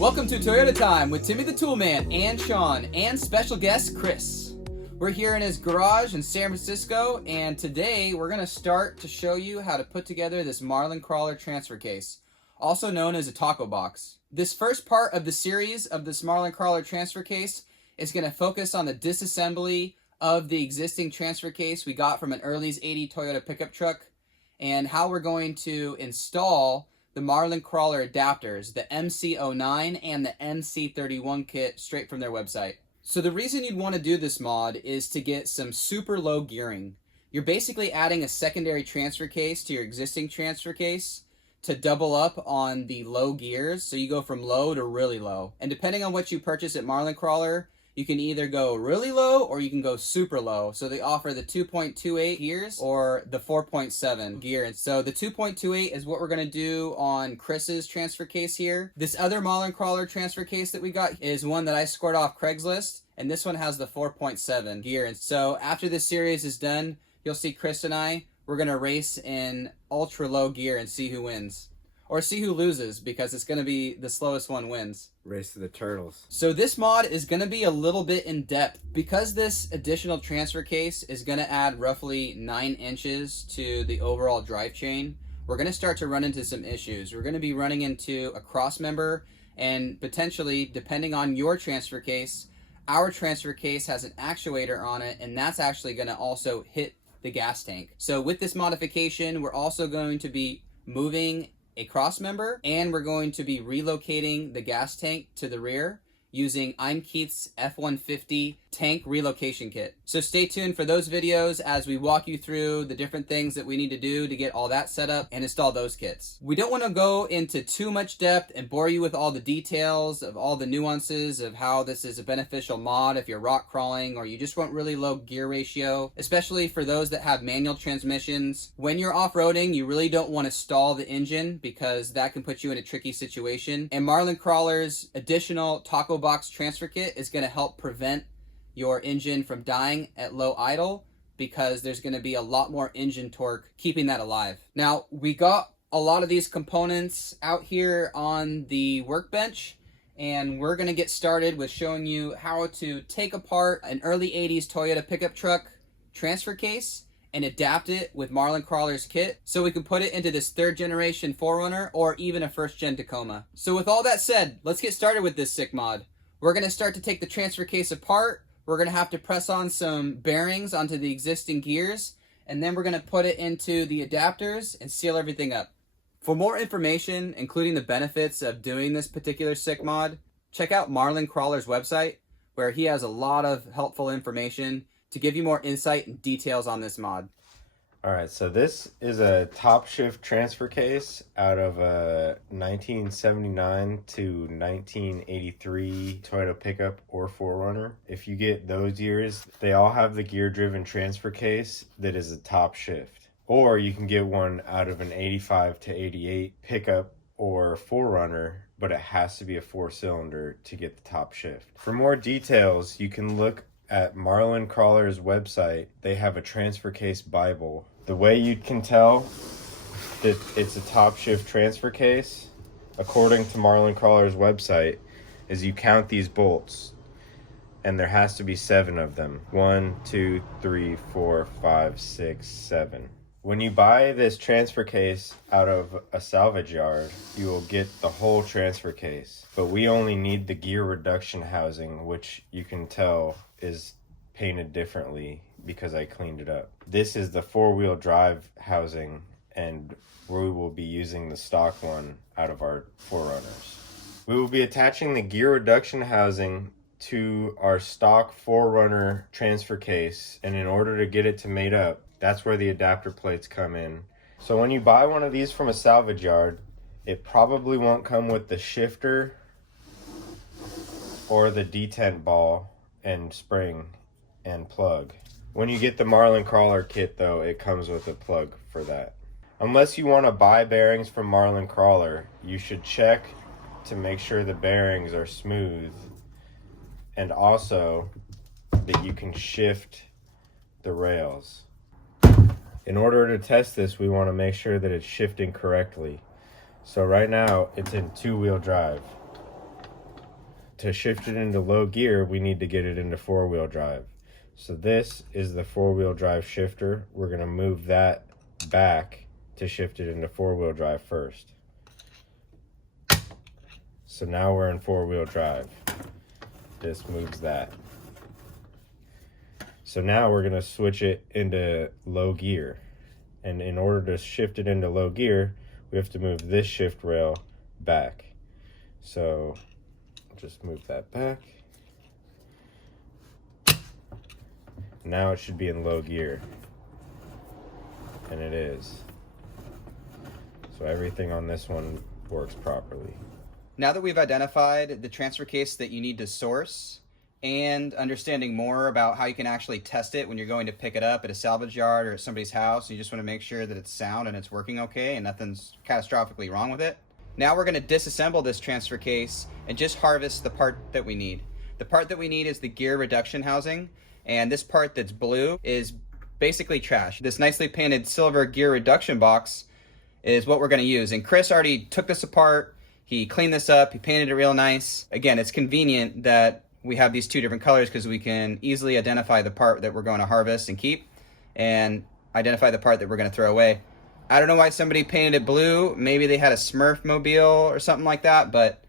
Welcome to Toyota Time with Timmy the Toolman and Sean and special guest Chris. We're here in his garage in San Francisco, and today we're going to start to show you how to put together this Marlin Crawler transfer case, also known as a TacoBox. This first part of the series of this Marlin Crawler transfer case is going to focus on the disassembly of the existing transfer case we got from an early 80s Toyota pickup truck, and how we're going to install the Marlin Crawler adapters, the MC09 and the MC31 kit, straight from their website. So the reason you'd want to do this mod is to get some super low gearing. You're basically adding a secondary transfer case to your existing transfer case to double up on the low gears, so you go from low to really low. And depending on what you purchase at Marlin Crawler, you can either go really low or you can go super low. So they offer the 2.28 gears or the 4.7 gear. And so the 2.28 is what we're going to do on Chris's transfer case here. This other Marlin Crawler transfer case that we got is one that I scored off Craigslist, and this one has the 4.7 gear. And so after this series is done, you'll see Chris and we're going to race in ultra low gear and see who wins. Or see who loses, because it's going to be the slowest one wins. Race to the turtles. So this mod is going to be a little bit in depth. Because this additional transfer case is going to add roughly 9 inches to the overall drive chain, we're going to start to run into some issues. We're going to be running into a cross member, and potentially, depending on your transfer case, our transfer case has an actuator on it, and that's actually going to also hit the gas tank. So with this modification, we're also going to be moving a cross member, and we're going to be relocating the gas tank to the rear using Keith's F-150 tank relocation kit. So stay tuned for those videos as we walk you through the different things that we need to do to get all that set up and install those kits. We don't want to go into too much depth and bore you with all the details of all the nuances of how this is a beneficial mod if you're rock crawling or you just want really low gear ratio, especially for those that have manual transmissions. When you're off-roading, you really don't want to stall the engine because that can put you in a tricky situation. And Marlin Crawler's additional TacoBox transfer kit is going to help prevent your engine from dying at low idle, because there's going to be a lot more engine torque keeping that alive. Now, we got a lot of these components out here on the workbench, and we're going to get started with showing you how to take apart an early 80s Toyota pickup truck transfer case and adapt it with Marlin Crawler's kit so we can put it into this 3rd generation 4Runner or even a 1st gen Tacoma. So with all that said, let's get started with this sick mod. We're going to start to take the transfer case apart. We're going to have to press on some bearings onto the existing gears, and then we're going to put it into the adapters and seal everything up. For more information, including the benefits of doing this particular sick mod, check out Marlin Crawler's website, where he has a lot of helpful information to give you more insight and details on this mod. Alright, so this is a top shift transfer case out of a 1979 to 1983 Toyota pickup or 4Runner. If you get those years, they all have the gear driven transfer case that is a top shift. Or you can get one out of an 85 to 88 pickup or 4Runner, but it has to be a 4-cylinder to get the top shift. For more details, you can look at Marlin Crawler's website. They have a transfer case Bible. The way you can tell that it's a top shift transfer case, according to Marlin Crawler's website, is you count these bolts, and there has to be 7 of them. 1, 2, 3, 4, 5, 6, 7. When you buy this transfer case out of a salvage yard, you will get the whole transfer case. But we only need the gear reduction housing, which you can tell is painted differently because I cleaned it up. This is the 4-wheel drive housing, and we will be using the stock one out of our 4Runners. We will be attaching the gear reduction housing to our stock 4Runner transfer case, and in order to get it to mate up, that's where the adapter plates come in. So when you buy one of these from a salvage yard, it probably won't come with the shifter or the detent ball and spring and plug. When you get the Marlin Crawler kit though, it comes with a plug for that. Unless you want to buy bearings from Marlin Crawler, you should check to make sure the bearings are smooth, and also that you can shift the rails. In order to test this, we want to make sure that it's shifting correctly. So right now it's in 2-wheel drive. to shift it into low gear, we need to get it into four-wheel drive. So this is the four-wheel drive shifter. We're going to move that back to shift it into four-wheel drive first. So now we're in four-wheel drive. This moves that. So now we're going to switch it into low gear. And in order to shift it into low gear, we have to move this shift rail back. So just move that back. Now it should be in low gear. And it is. So everything on this one works properly. Now that we've identified the transfer case that you need to source and understanding more about how you can actually test it when you're going to pick it up at a salvage yard or at somebody's house, you just want to make sure that it's sound and it's working okay and nothing's catastrophically wrong with it. Now we're going to disassemble this transfer case and just harvest the part that we need. The part that we need is the gear reduction housing, and this part that's blue is basically trash. This nicely painted silver gear reduction box is what we're going to use, and Chris already took this apart. He cleaned this up, he painted it real nice. Again, it's convenient that we have these two different colors because we can easily identify the part that we're going to harvest and keep and identify the part that we're going to throw away. I don't know why somebody painted it blue. Maybe they had a Smurf mobile or something like that, but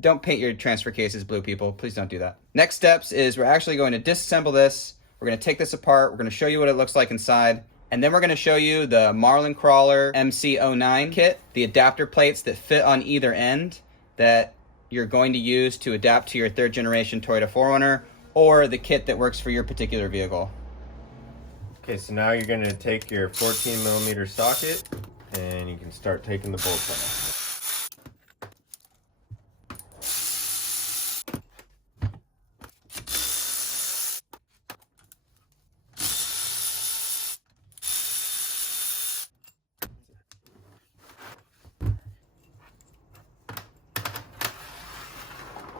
don't paint your transfer cases blue, people. Please don't do that. Next steps is we're actually going to disassemble this. We're going to take this apart. We're going to show you what it looks like inside. And then we're going to show you the Marlin Crawler MC09 kit, the adapter plates that fit on either end that you're going to use to adapt to your third generation Toyota 4Runner, or the kit that works for your particular vehicle. Okay, so now you're going to take your 14mm socket and you can start taking the bolts off.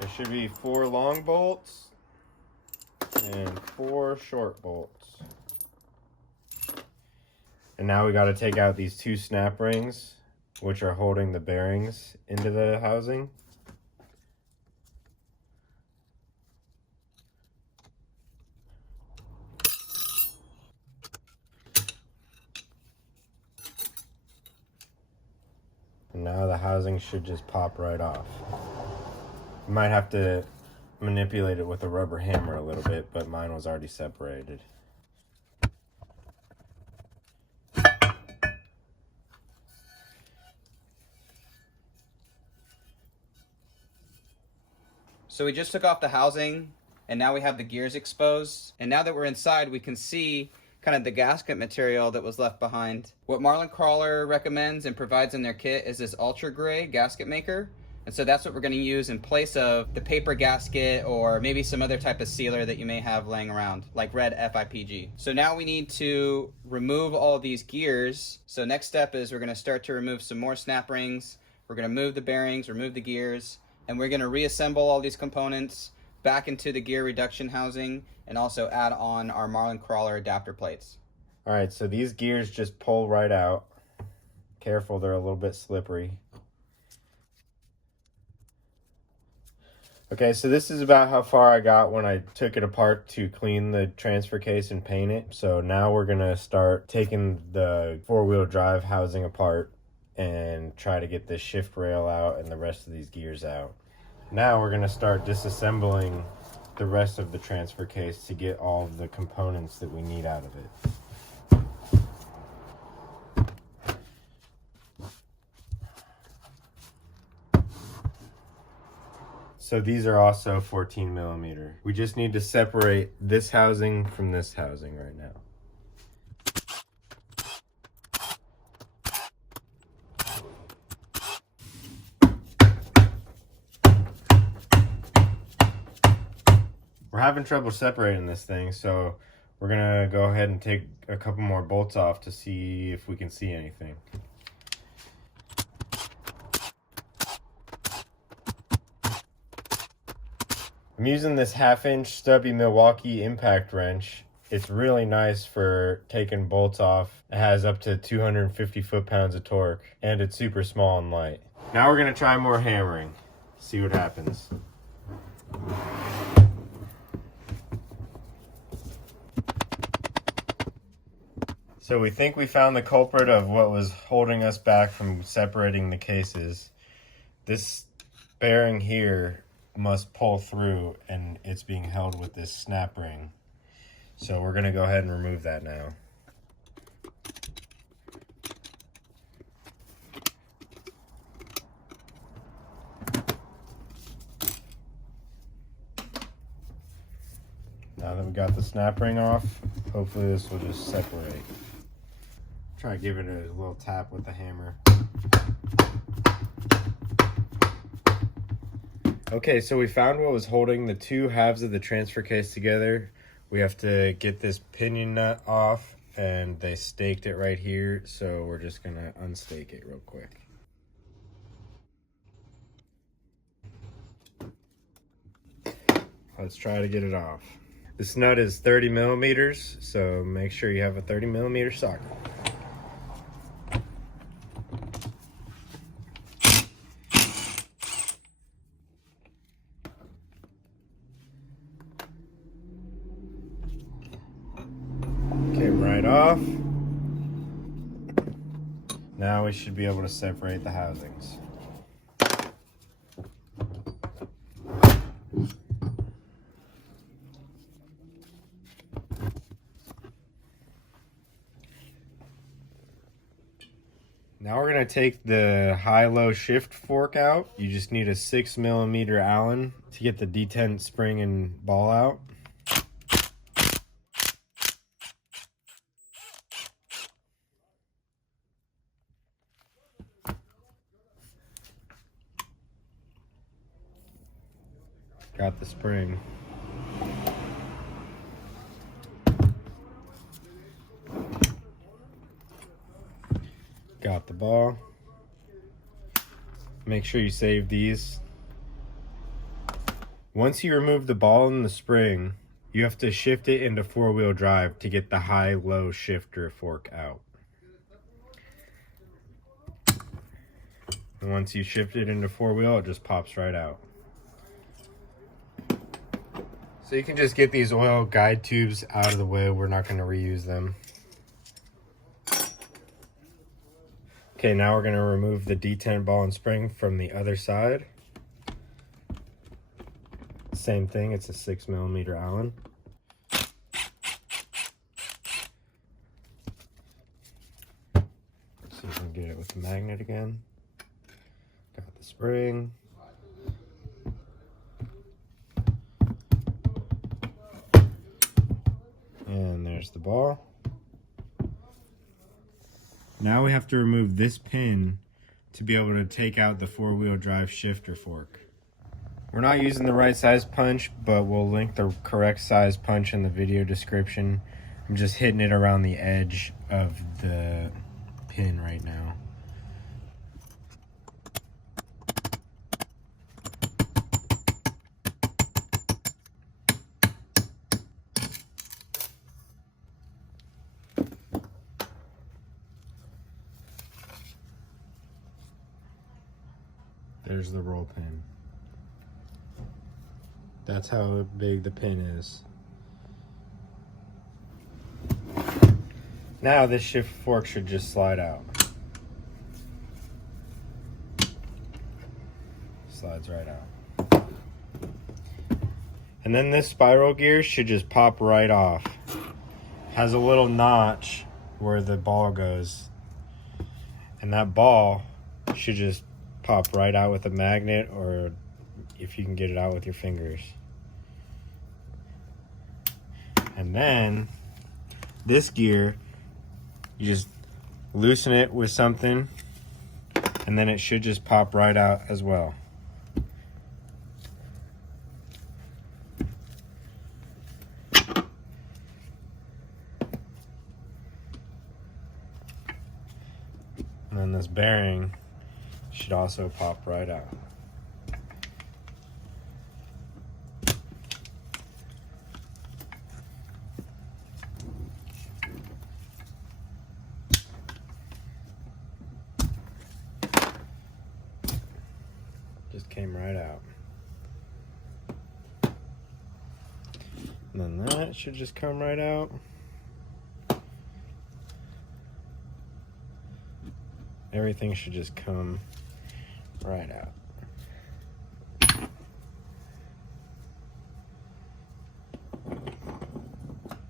There should be 4 long bolts and 4 short bolts. And now we got to take out these 2 snap rings, which are holding the bearings into the housing. And now the housing should just pop right off. You might have to manipulate it with a rubber hammer a little bit, but mine was already separated. So we just took off the housing and now we have the gears exposed. And now that we're inside, we can see kind of the gasket material that was left behind. What Marlin Crawler recommends and provides in their kit is this ultra gray gasket maker. And so that's what we're going to use in place of the paper gasket or maybe some other type of sealer that you may have laying around, like red FIPG. So now we need to remove all these gears. So next step is we're going to start to remove some more snap rings. We're going to move the bearings, remove the gears, and we're going to reassemble all these components back into the gear reduction housing and also add on our Marlin Crawler adapter plates. All right, so these gears just pull right out. Careful, they're a little bit slippery. Okay, so this is about how far I got when I took it apart to clean the transfer case and paint it. So now we're gonna start taking the four-wheel drive housing apart and try to get this shift rail out and the rest of these gears out. Now we're gonna start disassembling the rest of the transfer case to get all of the components that we need out of it. So these are also 14mm. We just need to separate this housing from this housing right now. We're having trouble separating this thing, so we're gonna go ahead and take a couple more bolts off to see if we can see anything. I'm using this 1/2-inch stubby Milwaukee impact wrench. It's really nice for taking bolts off. It has up to 250 foot-pounds of torque, and it's super small and light. Now we're gonna try more hammering, see what happens. So we think we found the culprit of what was holding us back from separating the cases. This bearing here must pull through, and it's being held with this snap ring. So we're going to go ahead and remove that now. Now that we got the snap ring off, hopefully this will just separate. Try to give it a little tap with the hammer. Okay, so we found what was holding the two halves of the transfer case together. We have to get this pinion nut off, and they staked it right here, so we're just gonna unstake it real quick. Let's try to get it off. This nut is 30 millimeters, so make sure you have a 30 millimeter socket. Came right off. Now we should be able to separate the housings. Now we're going to take the high-low shift fork out. You just need a 6 millimeter Allen to get the detent spring and ball out. Got the spring. Got the ball. Make sure you save these. Once you remove the ball and the spring, you have to shift it into four-wheel drive to get the high-low shifter fork out. And once you shift it into four-wheel, it just pops right out. So you can just get these oil guide tubes out of the way. We're not going to reuse them. Okay, now we're going to remove the detent ball and spring from the other side. Same thing, it's a 6 millimeter Allen. Let's see if we can get it with the magnet again. Got the spring. And there's the ball. Now we have to remove this pin to be able to take out the four-wheel drive shifter fork. We're not using the right size punch, but we'll link the correct size punch in the video description. I'm just hitting it around the edge of the pin right now. There's the roll pin. That's how big the pin is. Now this shift fork should just slide out. Slides right out. And then this spiral gear should just pop right off. Has a little notch where the ball goes. And that ball should just pop right out with a magnet, or if you can get it out with your fingers. And then this gear, you just loosen it with something, and then it should just pop right out as well. And then this bearing should also pop right out. Just came right out. And then that should just come right out. Everything should just come right out.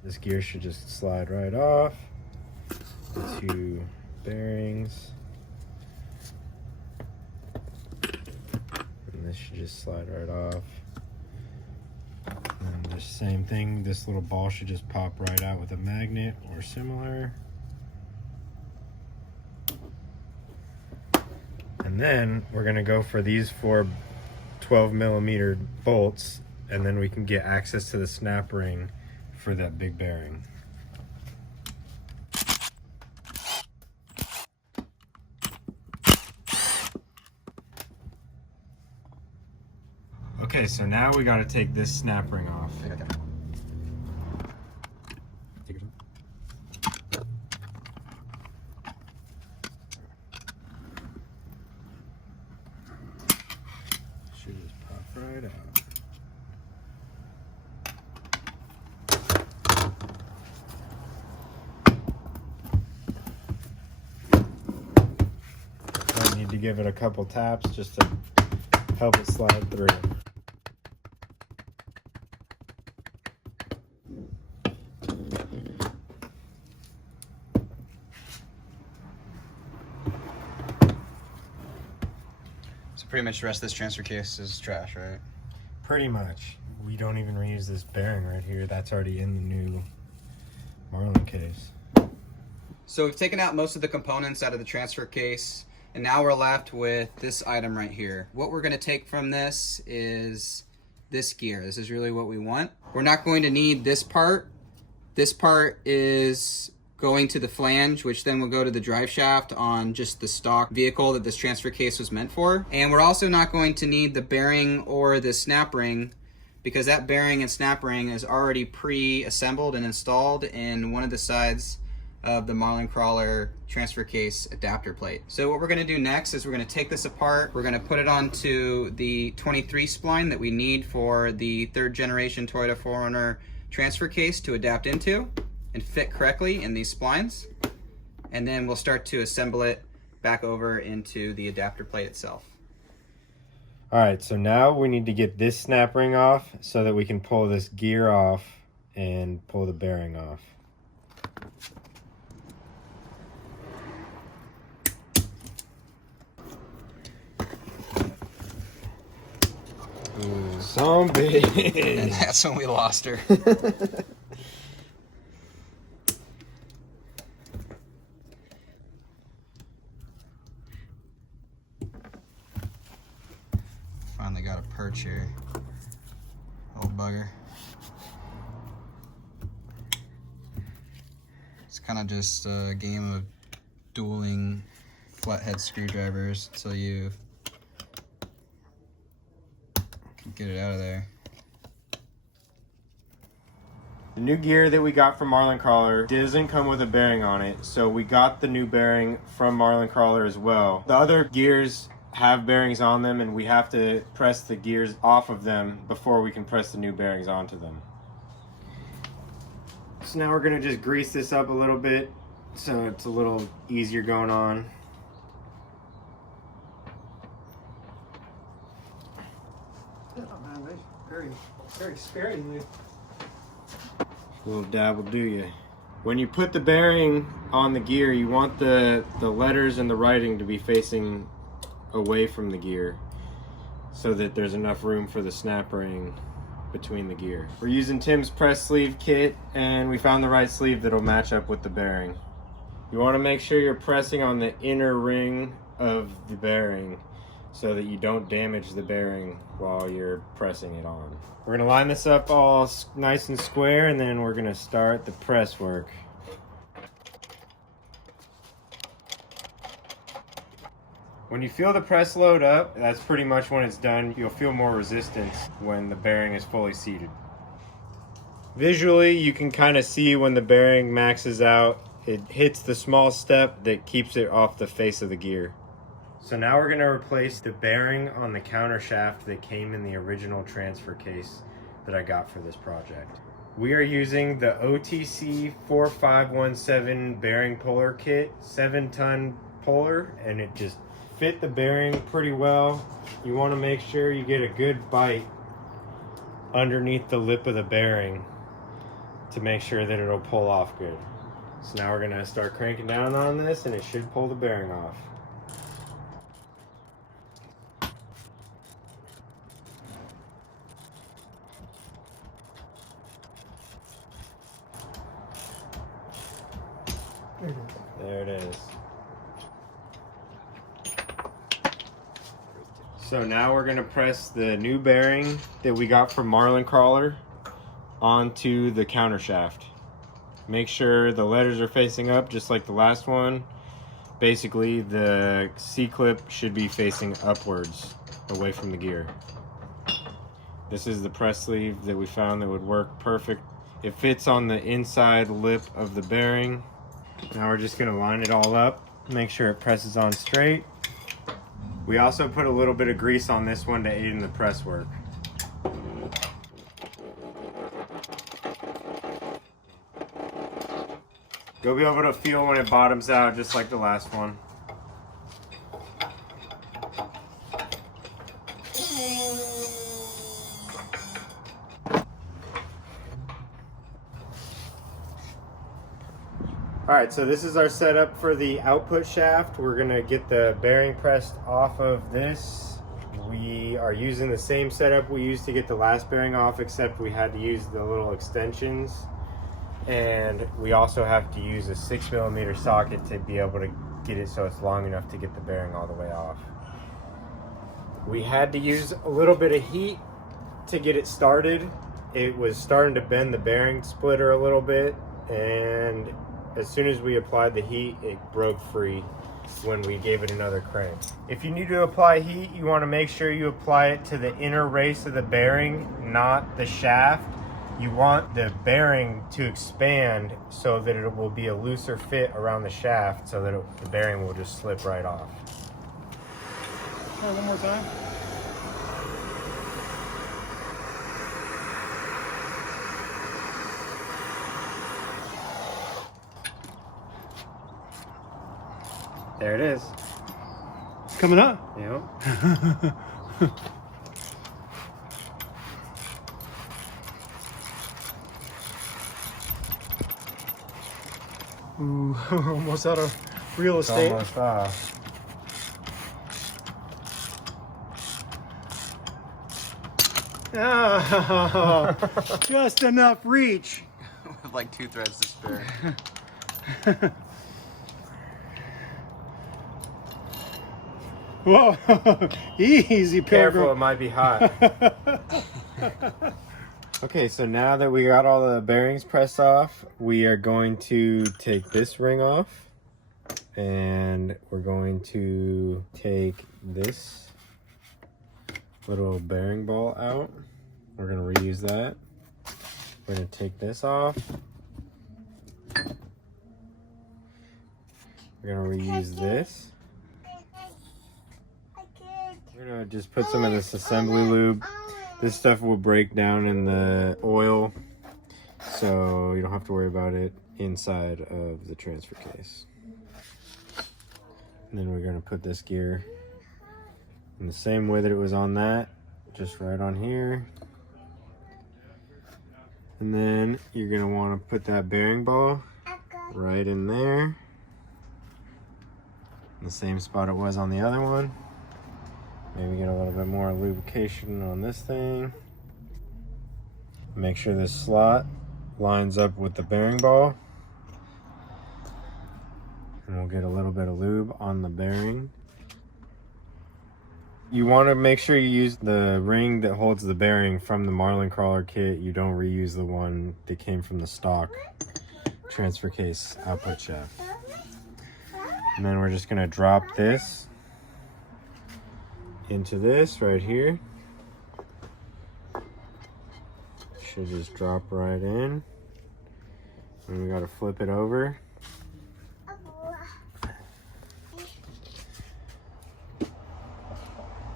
This gear should just slide right off. The two bearings. And this should just slide right off. And the same thing, this little ball should just pop right out with a magnet or similar. And then we're gonna go for these 4 12mm bolts, and then we can get access to the snap ring for that big bearing. Okay, so now we gotta take this snap ring off. Should just pop right out. I need to give it a couple taps just to help it slide through. So pretty much the rest of this transfer case is trash, right? Pretty much. We don't even reuse this bearing right here. That's already in the new Marlin case. So we've taken out most of the components out of the transfer case, and now we're left with this item right here. What we're going to take from this is this gear. This is really what we want. We're not going to need this part. This part is going to the flange, which then will go to the drive shaft on just the stock vehicle that this transfer case was meant for. And we're also not going to need the bearing or the snap ring, because that bearing and snap ring is already pre-assembled and installed in one of the sides of the Marlin Crawler transfer case adapter plate. So what we're gonna do next is we're gonna take this apart. We're gonna put it onto the 23 spline that we need for the 3rd generation Toyota 4Runner transfer case to adapt into and fit correctly in these splines. And then we'll start to assemble it back over into the adapter plate itself. All right, so now we need to get this snap ring off so that we can pull this gear off and pull the bearing off. Ooh, zombie! And that's when we lost her. Finally got a perch here. Old bugger. It's kind of just a game of dueling flathead screwdrivers until you can get it out of there. The new gear that we got from Marlin Crawler doesn't come with a bearing on it, so we got the new bearing from Marlin Crawler as well. The other gears have bearings on them, and we have to press the gears off of them before we can press the new bearings onto them. So now we're gonna just grease this up a little bit so it's a little easier going on. Oh man, very sparingly. A little dab will do you. When you put the bearing on the gear, you want the letters and the writing to be facing away from the gear so that there's enough room for the snap ring between the gear. We're using Tim's press sleeve kit, and we found the right sleeve that'll match up with the bearing. You want to make sure you're pressing on the inner ring of the bearing so that you don't damage the bearing while you're pressing it on. We're gonna line this up all nice and square, and then we're gonna start the press work. When you feel the press load up, that's pretty much when it's done. You'll feel more resistance when the bearing is fully seated. Visually, you can kind of see when the bearing maxes out. It hits the small step that keeps it off the face of the gear. So now we're gonna replace the bearing on the counter shaft that came in the original transfer case that I got for this project. We are using the OTC 4517 bearing puller kit, 7-ton puller, and it just fit the bearing pretty well. You want to make sure you get a good bite underneath the lip of the bearing to make sure that it'll pull off good. So now we're going to start cranking down on this and it should pull the bearing off. There it is. So now we're going to press the new bearing that we got from Marlin Crawler onto the counter shaft. Make sure the letters are facing up just like the last one. Basically, the C-clip should be facing upwards, away from the gear. This is the press sleeve that we found that would work perfect. It fits on the inside lip of the bearing. Now we're just going to line it all up, make sure it presses on straight. We also put a little bit of grease on this one to aid in the press work. You'll be able to feel when it bottoms out just like the last one. Alright, so this is our setup for the output shaft. We're going to get the bearing pressed off of this. We are using the same setup we used to get the last bearing off, except we had to use the little extensions. And we also have to use a 6mm socket to be able to get it so it's long enough to get the bearing all the way off. We had to use a little bit of heat to get it started. It was starting to bend the bearing splitter a little bit, and as soon as we applied the heat, it broke free when we gave it another crank. If you need to apply heat, you want to make sure you apply it to the inner race of the bearing, not the shaft. You want the bearing to expand so that it will be a looser fit around the shaft, so that the bearing will just slip right off. Try one more time. There it is. It's coming up. Yep. Ooh, we're almost out of real estate. Almost off. Ah, just enough reach. With like 2 threads to spare. Whoa, easy, Careful, it Pilgrim. might be hot. Okay, so now that we got all the bearings pressed off, we are going to take this ring off, and we're going to take this little bearing ball out. We're going to reuse that. We're going to take this off. We're going to reuse this. We're going to just put some of this assembly lube. This stuff will break down in the oil, so you don't have to worry about it inside of the transfer case. And then we're going to put this gear in the same way that it was on that, just right on here. And then you're going to want to put that bearing ball right in there, in the same spot it was on the other one. Maybe get a little bit more lubrication on this thing. Make sure this slot lines up with the bearing ball. And we'll get a little bit of lube on the bearing. You want to make sure you use the ring that holds the bearing from the Marlin Crawler kit. You don't reuse the one that came from the stock transfer case output shaft. And then we're just going to drop this into this right here. Should just drop right in. And we got to flip it over.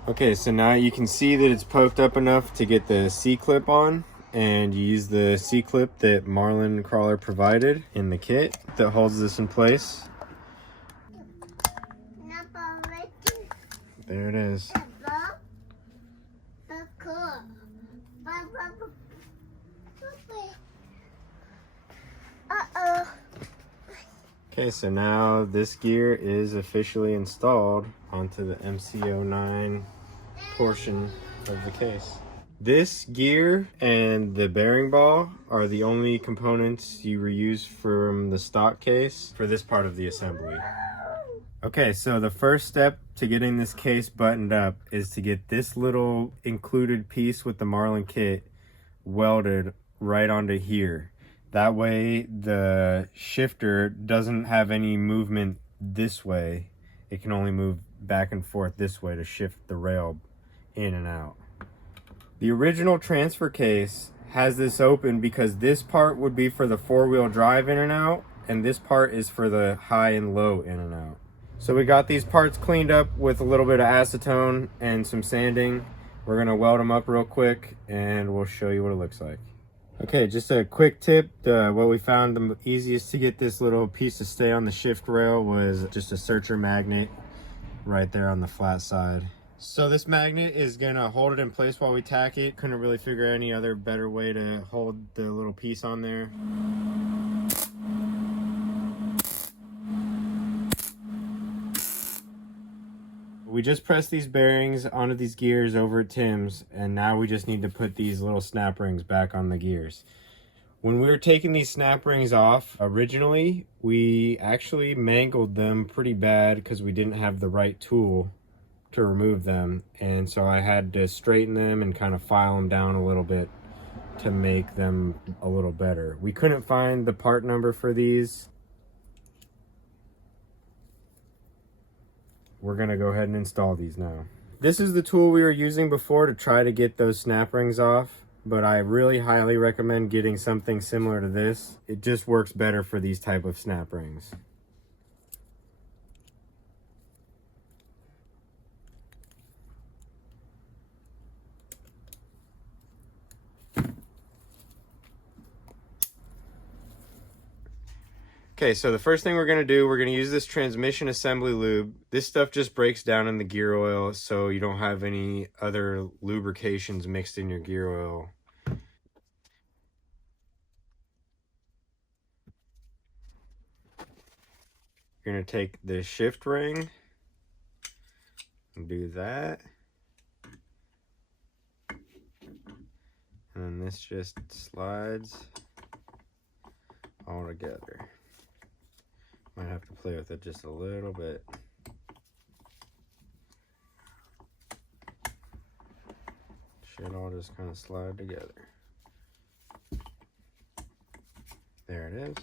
Okay, so now you can see that it's poked up enough to get the C-clip on. and you use the C-clip that Marlin Crawler provided in the kit that holds this in place. There it is. Okay, so now this gear is officially installed onto the MC09 portion of the case. This gear and the bearing ball are the only components you reuse from the stock case for this part of the assembly. Okay, so the first step to getting this case buttoned up is to get this little included piece with the Marlin kit welded right onto here. That way the shifter doesn't have any movement this way. It can only move back and forth this way to shift the rail in and out. The original transfer case has this open because this part would be for the four-wheel drive in and out, and this part is for the high and low in and out. So we got these parts cleaned up with a little bit of acetone and some sanding. We're gonna weld them up real quick and we'll show you what it looks like. Okay, just a quick tip. What we found the easiest to get this little piece to stay on the shift rail was just a searcher magnet right there on the flat side. So this magnet is gonna hold it in place while we tack it. Couldn't really figure any other better way to hold the little piece on there. We just pressed these bearings onto these gears over at Tim's, and now we just need to put these little snap rings back on the gears. When we were taking these snap rings off, originally, we actually mangled them pretty bad because we didn't have the right tool to remove them, and so I had to straighten them and kind of file them down a little bit to make them a little better. We couldn't find the part number for these. We're gonna go ahead and install these now. This is the tool we were using before to try to get those snap rings off, but I really highly recommend getting something similar to this. It just works better for these type of snap rings. Okay, so the first thing we're gonna do, we're gonna use this transmission assembly lube. This stuff just breaks down in the gear oil, so you don't have any other lubrications mixed in your gear oil. You're gonna take the shift ring and do that. And then this just slides all together. Might have to play with it just a little bit. Should all just kind of slide together. There it is.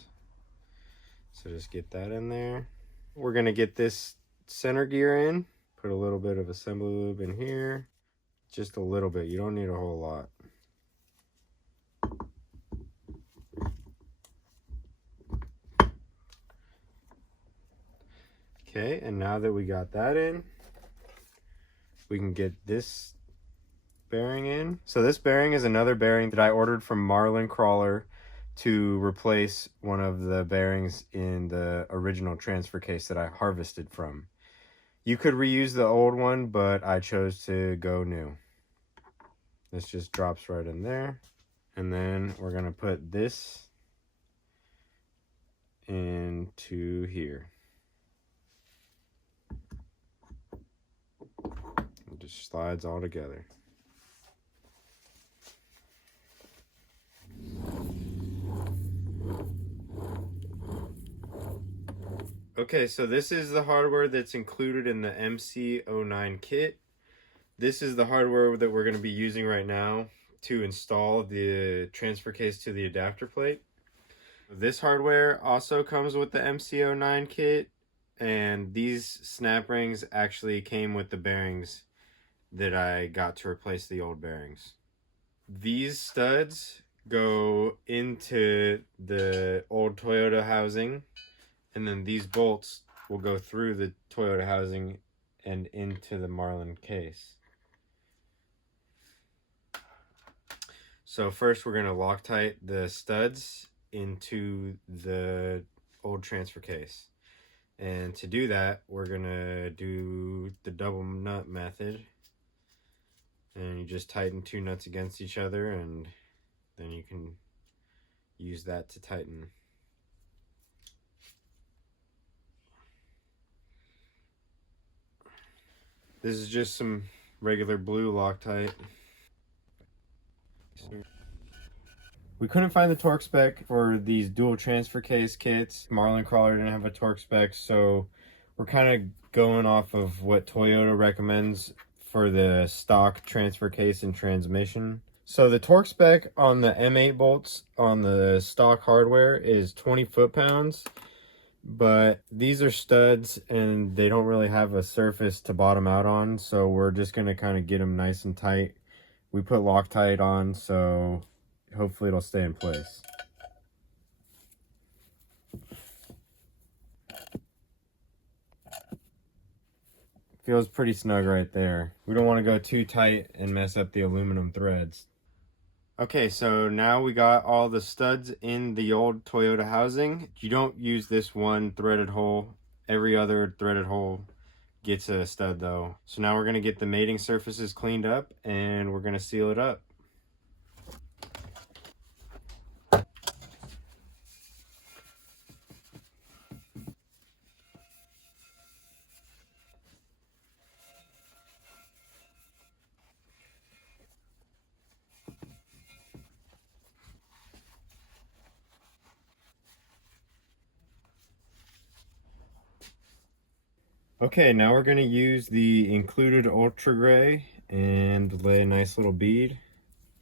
So just get that in there. We're gonna get this center gear in. Put a little bit of assembly lube in here. Just a little bit, you don't need a whole lot. Okay, and now that we got that in, we can get this bearing in. So this bearing is another bearing that I ordered from Marlin Crawler to replace one of the bearings in the original transfer case that I harvested from. You could reuse the old one, but I chose to go new. This just drops right in there. And then we're gonna put this into here. It just slides all together. Okay, so this is the hardware that's included in the MC09 kit. This is the hardware that we're going to be using right now to install the transfer case to the adapter plate. This hardware also comes with the MC09 kit, and these snap rings actually came with the bearings that I got to replace the old bearings. These studs go into the old Toyota housing, and then these bolts will go through the Toyota housing and into the Marlin case. So first we're going to Loctite the studs into the old transfer case. And to do that, we're going to do the double nut method. And you just tighten 2 nuts against each other, and then you can use that to tighten. This is just some regular blue Loctite. We couldn't find the torque spec for these dual transfer case kits. Marlin Crawler didn't have a torque spec, so we're kind of going off of what Toyota recommends for the stock transfer case and transmission. So the torque spec on the M8 bolts on the stock hardware is 20 foot-pounds, but these are studs and they don't really have a surface to bottom out on, so we're just going to kind of get them nice and tight. We put Loctite on, so hopefully it'll stay in place. Feels pretty snug right there. We don't want to go too tight and mess up the aluminum threads. Okay, so now we got all the studs in the old Toyota housing. You don't use this one threaded hole. Every other threaded hole gets a stud though. So now we're going to get the mating surfaces cleaned up and we're going to seal it up. Okay, now we're going to use the included ultra gray and lay a nice little bead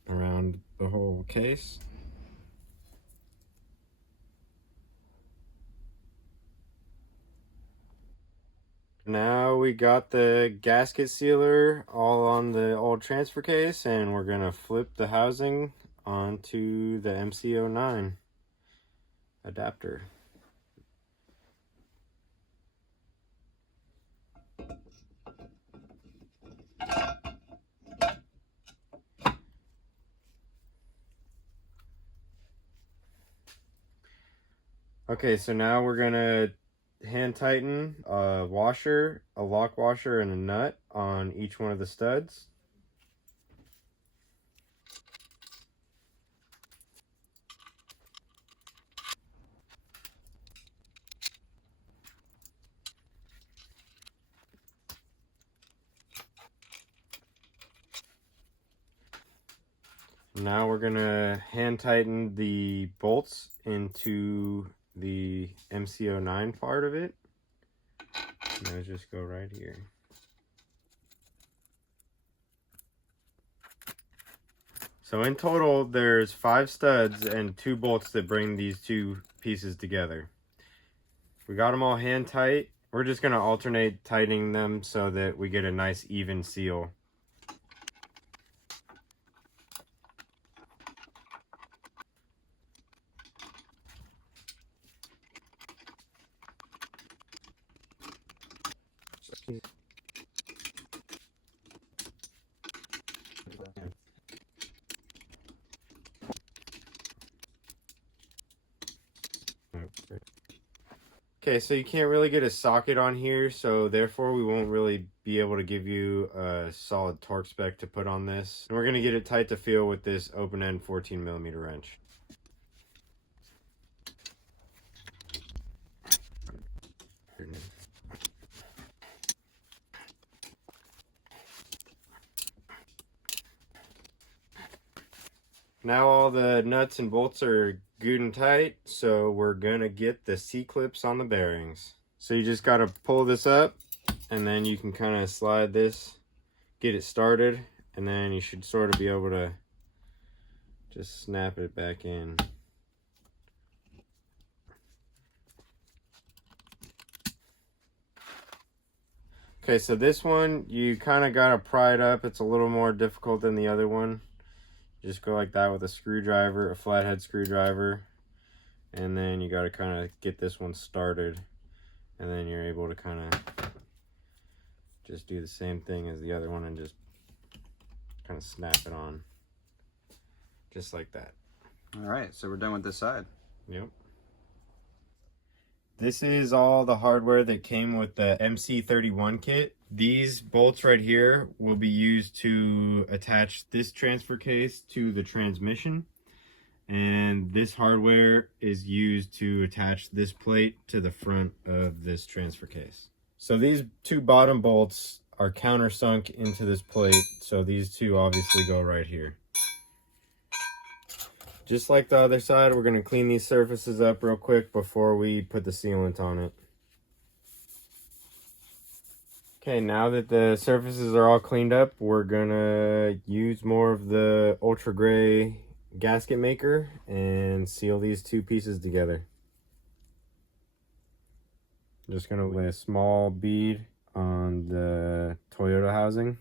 around the whole case. Now we got the gasket sealer all on the old transfer case, and we're going to flip the housing onto the MC09 adapter. Okay, so now we're gonna hand tighten a washer, a lock washer, and a nut on each one of the studs. Now we're gonna hand tighten the bolts into the MC09 part of it. Now just go right here. So in total, there's 5 studs and 2 bolts that bring these 2 pieces together. We got them all hand tight. We're just gonna alternate tightening them so that we get a nice even seal. Okay, so you can't really get a socket on here, so therefore we won't really be able to give you a solid torque spec to put on this. And we're going to get it tight to feel with this open end 14mm wrench. Now all the nuts and bolts are good and tight, so we're gonna get the C-clips on the bearings. So you just gotta pull this up, and then you can kind of slide this, get it started, and then you should sort of be able to just snap it back in. Okay, so this one, you kind of gotta pry it up. It's a little more difficult than the other one. Just go like that with a screwdriver, a flathead screwdriver, and then you got to kind of get this one started, and then you're able to kind of just do the same thing as the other one and just kind of snap it on. just like that. All right, so we're done with this side. Yep. This is all the hardware that came with the MC31 kit. These bolts right here will be used to attach this transfer case to the transmission. And this hardware is used to attach this plate to the front of this transfer case. So these two bottom bolts are countersunk into this plate. So these two obviously go right here. Just like the other side, we're going to clean these surfaces up real quick before we put the sealant on it. Okay, now that the surfaces are all cleaned up, we're going to use more of the ultra gray gasket maker and seal these two pieces together. I'm just going to lay a small bead on the Toyota housing.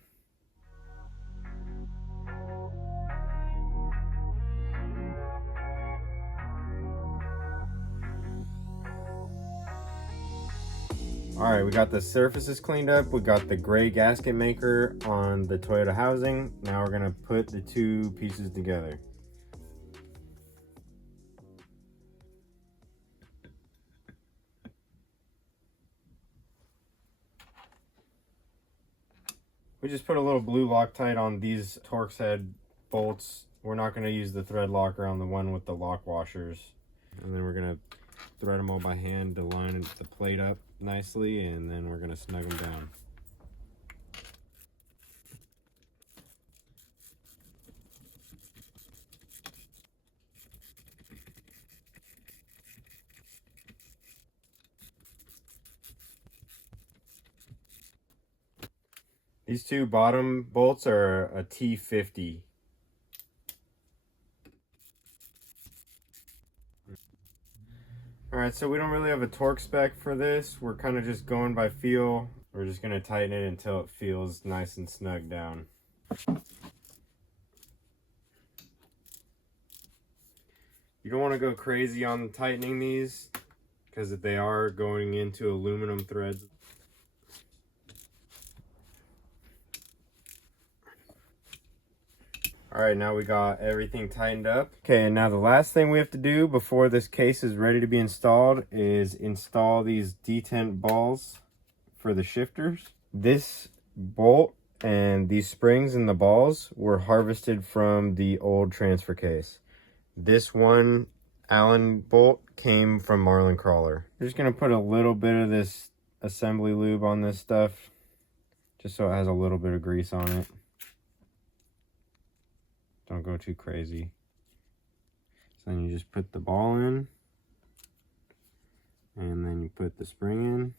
Alright, we got the surfaces cleaned up, we got the gray gasket maker on the Toyota housing. Now we're going to put the two pieces together. We just put a little blue Loctite on these Torx head bolts. We're not going to use the thread locker on the one with the lock washers. And then we're going to thread them all by hand to line the plate up nicely, and then we're going to snug them down. These two bottom bolts are a T50. Alright, so we don't really have a torque spec for this. We're kind of just going by feel. We're just going to tighten it until it feels nice and snug down. You don't want to go crazy on tightening these because they are going into aluminum threads. Alright, now we got everything tightened up. Okay, and now the last thing we have to do before this case is ready to be installed is install these detent balls for the shifters. This bolt and these springs and the balls were harvested from the old transfer case. This one Allen bolt came from Marlin Crawler. I'm just going to put a little bit of this assembly lube on this stuff just so it has a little bit of grease on it. Don't go too crazy. So then you just put the ball in, and then you put the spring in.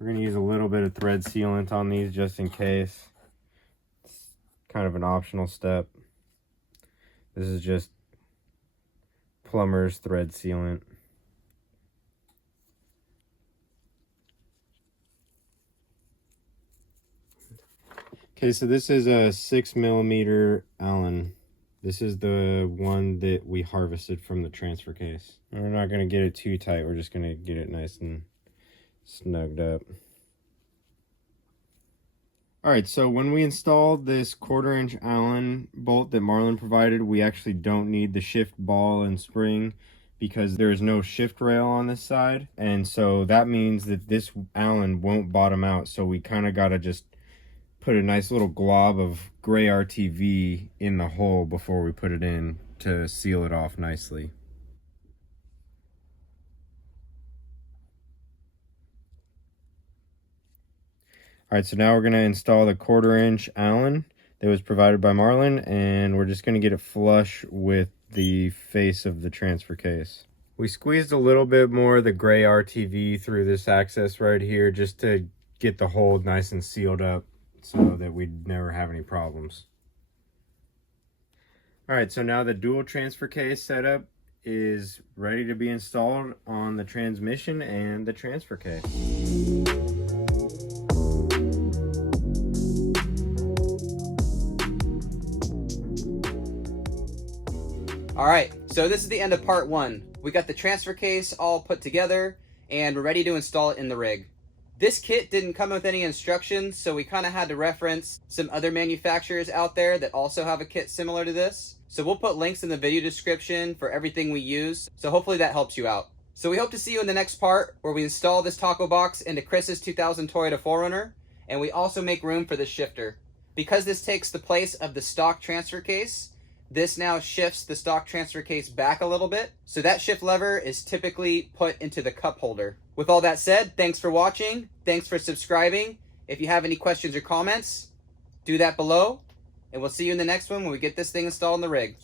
We're going to use a little bit of thread sealant on these just in case. It's kind of an optional step. This is just plumber's thread sealant. Okay, so this is a 6mm Allen. This is the one that we harvested from the transfer case. And we're not going to get it too tight. We're just going to get it nice and snugged up. Alright, so when we installed this 1/4" Allen bolt that Marlin provided, we actually don't need the shift ball and spring because there is no shift rail on this side. And so that means that this Allen won't bottom out. So we kind of got to just put a nice little glob of gray RTV in the hole before we put it in to seal it off nicely. Alright, so now we're going to install the 1/4" Allen that was provided by Marlin, and we're just going to get it flush with the face of the transfer case. We squeezed a little bit more of the gray RTV through this access right here just to get the hole nice and sealed up, so that we'd never have any problems. Alright, so now the dual transfer case setup is ready to be installed on the transmission and the transfer case. Alright, so this is the end of part 1. We got the transfer case all put together, and we're ready to install it in the rig. This kit didn't come with any instructions, so we kind of had to reference some other manufacturers out there that also have a kit similar to this. So we'll put links in the video description for everything we use, so hopefully that helps you out. So we hope to see you in the next part where we install this TacoBox into Chris's 2000 Toyota 4Runner, and we also make room for the shifter. Because this takes the place of the stock transfer case, this now shifts the stock transfer case back a little bit, so that shift lever is typically put into the cup holder. With all that said, thanks for watching, thanks for subscribing. If you have any questions or comments, do that below, and we'll see you in the next one when we get this thing installed in the rig.